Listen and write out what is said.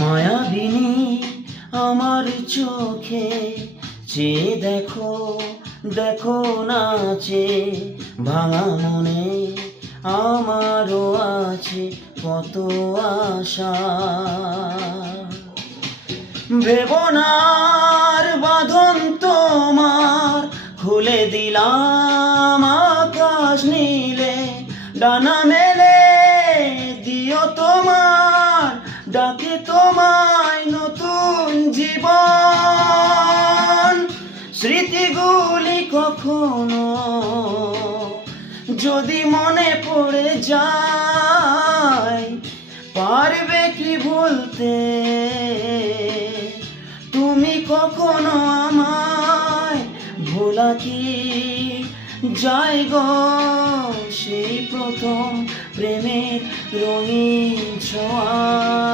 মায়াবিনী আমার চোখে চেয়ে দেখো, দেখো নাচে ভাঙা মনে আমারও আছে কত আশা। ভেবনার বাঁধন তোমার খুলে দিলাম আকাশ নীলে, ডানা মেলে দিও তোমার ডাকে তোমায় নতুন জীবন। স্মৃতিগুলি কখনো যদি মনে পড়ে যায়, পারবে কি ভুলতে তুমি কখনো আমায়? ভোলা কি যায় গো সেই প্রথম প্রেমের রঙিন ছোঁয়া?